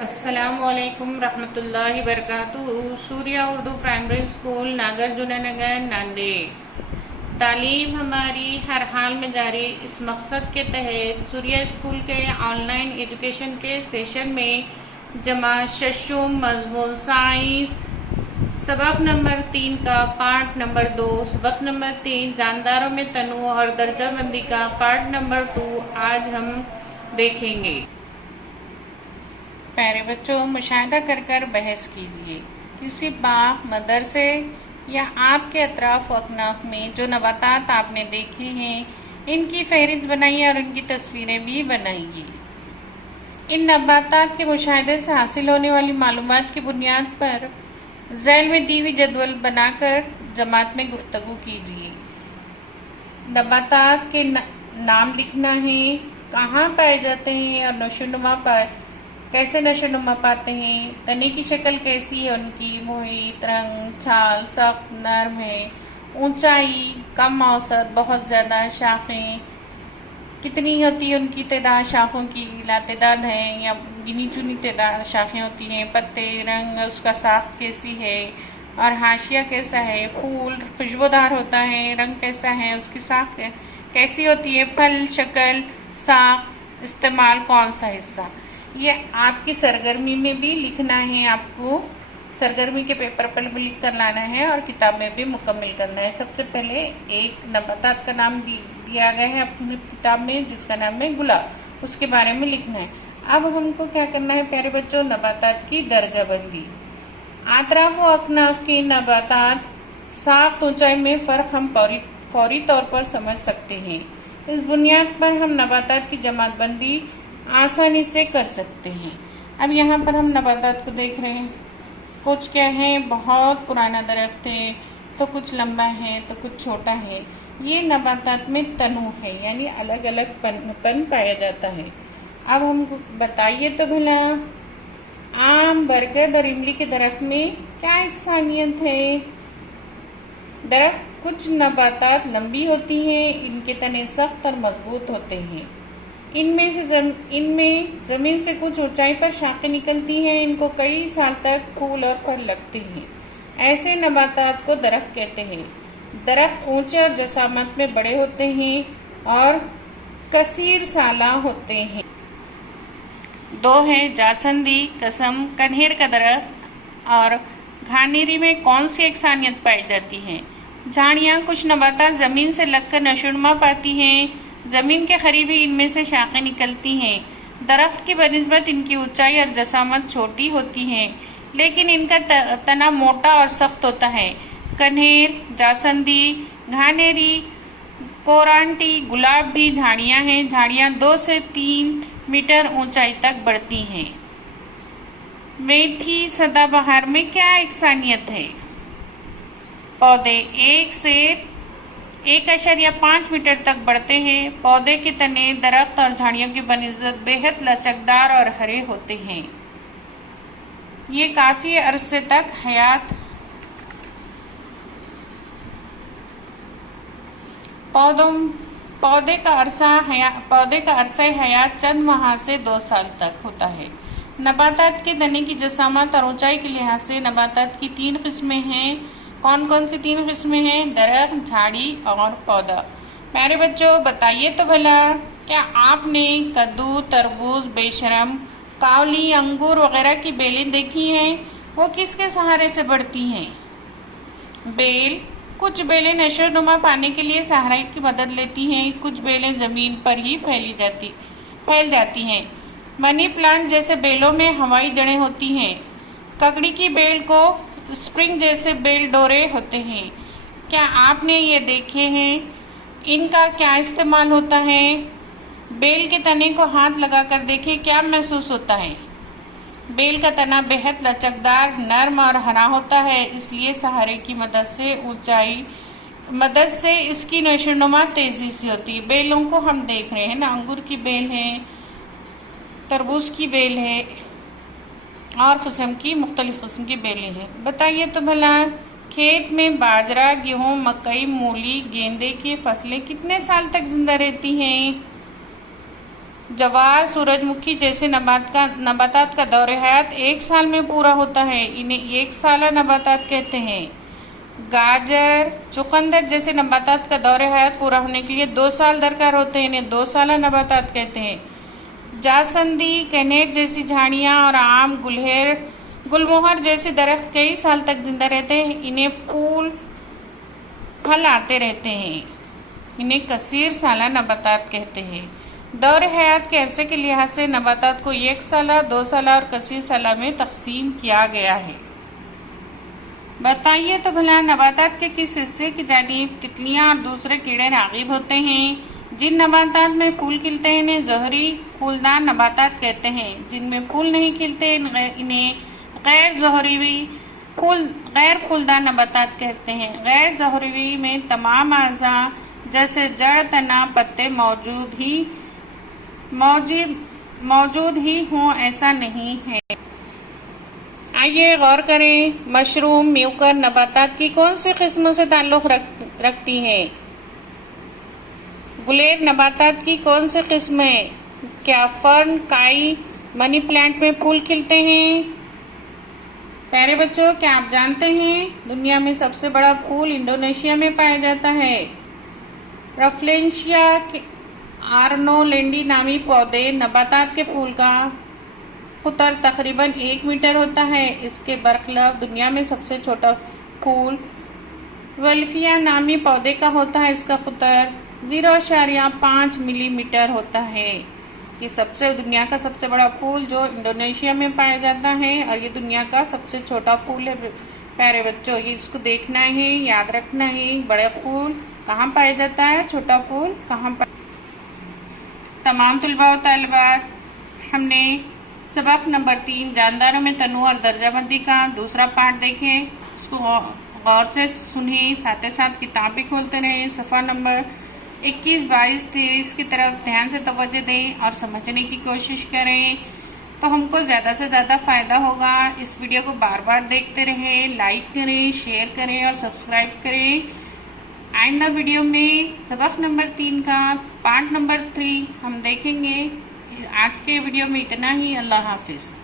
अस्सलामुअलैकुम रहमतुल्लाहि बरकातुहू। Surya Urdu primary school Nagarjunnagar Nanded. तालीम हमारी हर हाल में जारी। इस मकसद के तहत सूर्या स्कूल के ऑनलाइन एजुकेशन के सेशन में जमात शशुम मजमून साइंस सबक नंबर 3 का पार्ट नंबर 2, सबक नंबर 3 जानदारों में तनु और दर्जाबंदी का पार्ट नंबर 2 आज हम देखेंगे। प्यारे बच्चों, मुशाहिदा कर कर बहस कीजिए। किसी बाग, मदरसे या आपके अतराफ व अकनाफ में जो नबातात आपने देखे हैं, इनकी फहरिस्त बनाइए और इनकी तस्वीरें भी बनाइए। इन नबातात के मुशाहिदे से हासिल होने वाली मालूमात की बुनियाद पर झैल में दी हुई जदवल बनाकर जमात में गुफ्तगू कीजिए। नबातात के नाम लिखना है, कहाँ पाए जाते हैं और नशोनुमा पर कैसे नशोनुमा पाते हैं, तने की शक्ल कैसी है उनकी, मुहित, रंग, छाल, सख्त, नरम है, ऊंचाई, कम, औसत, बहुत ज़्यादा, शाखें कितनी होती है उनकी तादाद, शाखों की लातेदाद है या गिनी चुनी तादाद शाखें होती हैं, पत्ते, रंग, उसका साख कैसी है और हाशिया कैसा है, फूल खुशबूदार होता है, रंग कैसा है, उसकी साख कैसी होती है, फल, शक्ल, साख, इस्तेमाल कौन सा हिस्सा। ये आपकी सरगर्मी में भी लिखना है, आपको सरगर्मी के पेपर पर भी लिख कर लाना है और किताब में भी मुकम्मल करना है। सबसे पहले एक नबातात का नाम दिया गया है अपनी किताब में, जिसका नाम है गुलाब, उसके बारे में लिखना है। अब हमको क्या करना है प्यारे बच्चों, नबातात की दर्जाबंदी। आतराफ व अकनाफ की नबातात सात ऊंचाई में फ़र्क हम फौरी तौर पर समझ सकते हैं। इस बुनियाद पर हम नबातात की जमातबंदी आसानी से कर सकते हैं। अब यहाँ पर हम नबातात को देख रहे हैं। कुछ क्या है, बहुत पुराना दरख्त है, तो कुछ लंबा है, तो कुछ छोटा है। ये नबातात में तनु है, यानी अलग अलग पन पाया जाता है। अब हमको बताइए तो भला, आम, बरगद और इमली के दरख्त में क्या इकसानियत है। दरख्त कुछ नबातात लंबी होती हैं, इनके तने सख्त और मजबूत होते हैं। इनमें जमीन से कुछ ऊंचाई पर शाखें निकलती हैं। इनको कई साल तक फूल और फल लगते हैं। ऐसे नबातात को दरख्त कहते हैं। दरख्त ऊंचे और जसामत में बड़े होते हैं और कसीर साला होते हैं। दो हैं जासंदी, कसम, कन्हेर का दरख्त और घानेरी में कौन सी इकसानियत पाई जाती है। झाड़ियाँ कुछ नबातात जमीन से लगकर नशोनुमा पाती हैं। जमीन के करीब ही इनमें से शाखें निकलती हैं। दरख्त की बनिस्बत इनकी ऊंचाई और जसामत छोटी होती है, लेकिन इनका तना मोटा और सख्त होता है। कन्हेर, जासंदी, घानेरी, कोरांटी, गुलाब भी झाड़ियाँ हैं। झाड़ियाँ 2 से 3 मीटर ऊंचाई तक बढ़ती हैं। मेथी, सदाबहार में क्या इकसानियत है। पौधे 1.5 मीटर तक बढ़ते हैं। पौधे के तने दरख्त और झाड़ियों की बनिस्बत बेहद लचकदार और हरे होते हैं। ये काफी अरसे तक हयात पौधे का अरसा हयात चंद माह से 2 साल तक होता है। नबातात के तने की जसामत और ऊंचाई के लिहाज से नबातात की 3 किस्में हैं। कौन कौन सी 3 किस्में हैं? दरख्त, झाड़ी और पौधा। प्यारे बच्चों, बताइए तो भला, क्या आपने कद्दू, तरबूज, बेशरम, कावली, अंगूर वगैरह की बेलें देखी हैं? वो किसके सहारे से बढ़ती हैं? बेल। कुछ बेलें नशोनुमा पाने के लिए सहारा की मदद लेती हैं। कुछ बेलें ज़मीन पर ही फैल जाती हैं। मनी प्लांट जैसे बेलों में हवाई जड़ें होती हैं। ककड़ी की बेल को स्प्रिंग जैसे बेल डोरे होते हैं। क्या आपने ये देखे हैं? इनका क्या इस्तेमाल होता है? बेल के तने को हाथ लगाकर देखें, क्या महसूस होता है। बेल का तना बेहद लचकदार, नरम और हरा होता है, इसलिए सहारे की मदद से इसकी नशोनुमा तेज़ी से होती है। बेलों को हम देख रहे हैं ना, अंगूर की बेल है, तरबूज की बेल है और मुख्तलिफ किस्म की बेलें हैं। बताइए तो भला, खेत में बाजरा, गेहूँ, मकई, मूली, गेंदे की फसलें कितने साल तक जिंदा रहती हैं? जवार, सूरजमुखी जैसे नबातात का दौर हयात 1 साल में पूरा होता है, इन्हें 1 साला नबातात कहते हैं। गाजर, चुकंदर जैसे नबातात का दौर हयात पूरा होने के लिए 2 साल दरकार होते हैं, इन्हें 2 साला नबातात कहते हैं। जासंदी, कनेर जैसी झाड़ियाँ और आम, गुलमोहर जैसे दरख्त कई साल तक जिंदा रहते हैं, इन्हें फल आते रहते हैं, इन्हें कसीर साला नबातात कहते हैं। दौर हयात के अरसे के लिहाज से नबातात को 1 साला, 2 साला और कसीर साला में तकसीम किया गया है। बताइए तो भला नबातात के किस हिस्से की जानिब तितलियां और दूसरे कीड़े राग़िब होते हैं? जिन नबातात में फूल खिलते हैं इन्हें ज़ोहरी फूलदार नबातात कहते हैं। जिनमें फूल नहीं खिलते इन्हें गैर फूलदार नबातात कहते हैं। गैर ज़ोहरी में तमाम अज़ा जैसे जड़, तना, पत्ते मौजूद ही हों ऐसा नहीं है। आइए गौर करें, मशरूम, म्यूकर नबातात की कौन सी किस्मों से ताल्लुक़ रखती हैं? गुलेर नबातात की कौन सी किस्म है? क्या फर्न, काई, मनी प्लांट में फूल खिलते हैं? प्यारे बच्चों, क्या आप जानते हैं दुनिया में सबसे बड़ा फूल इंडोनेशिया में पाया जाता है? रफलेंशिया आर्नोलेंडी नामी पौधे नबातात के फूल का कुतर तकरीबन 1 मीटर होता है। इसके बरखलाफ दुनिया में सबसे छोटा फूल वेल्फिया नामी पौधे का होता है। इसका कुतर 0.5 मिलीमीटर होता है। ये दुनिया का सबसे बड़ा फूल जो इंडोनेशिया में पाया जाता है और ये दुनिया का सबसे छोटा फूल है। प्यारे बच्चों, ये इसको देखना है, याद रखना है। बड़ा फूल कहाँ पाया जाता है, छोटा फूल कहाँ पाया। तमाम तलबा व तालिबात, हमने सबक नंबर 3 जानदारों में तनु और दर्जाबंदी का दूसरा पार्ट देखें। इसको गौर से सुने, साथ ही साथ किताब भी खोलते रहें। सफ़ा नंबर 21, 22, 23 की तरफ ध्यान से तवज्जो दें और समझने की कोशिश करें, तो हमको ज़्यादा से ज़्यादा फ़ायदा होगा। इस वीडियो को बार बार देखते रहें, लाइक करें, शेयर करें और सब्सक्राइब करें। आइंदा वीडियो में सबक नंबर 3 का पार्ट नंबर 3 हम देखेंगे। आज के वीडियो में इतना ही। अल्लाह हाफिज़।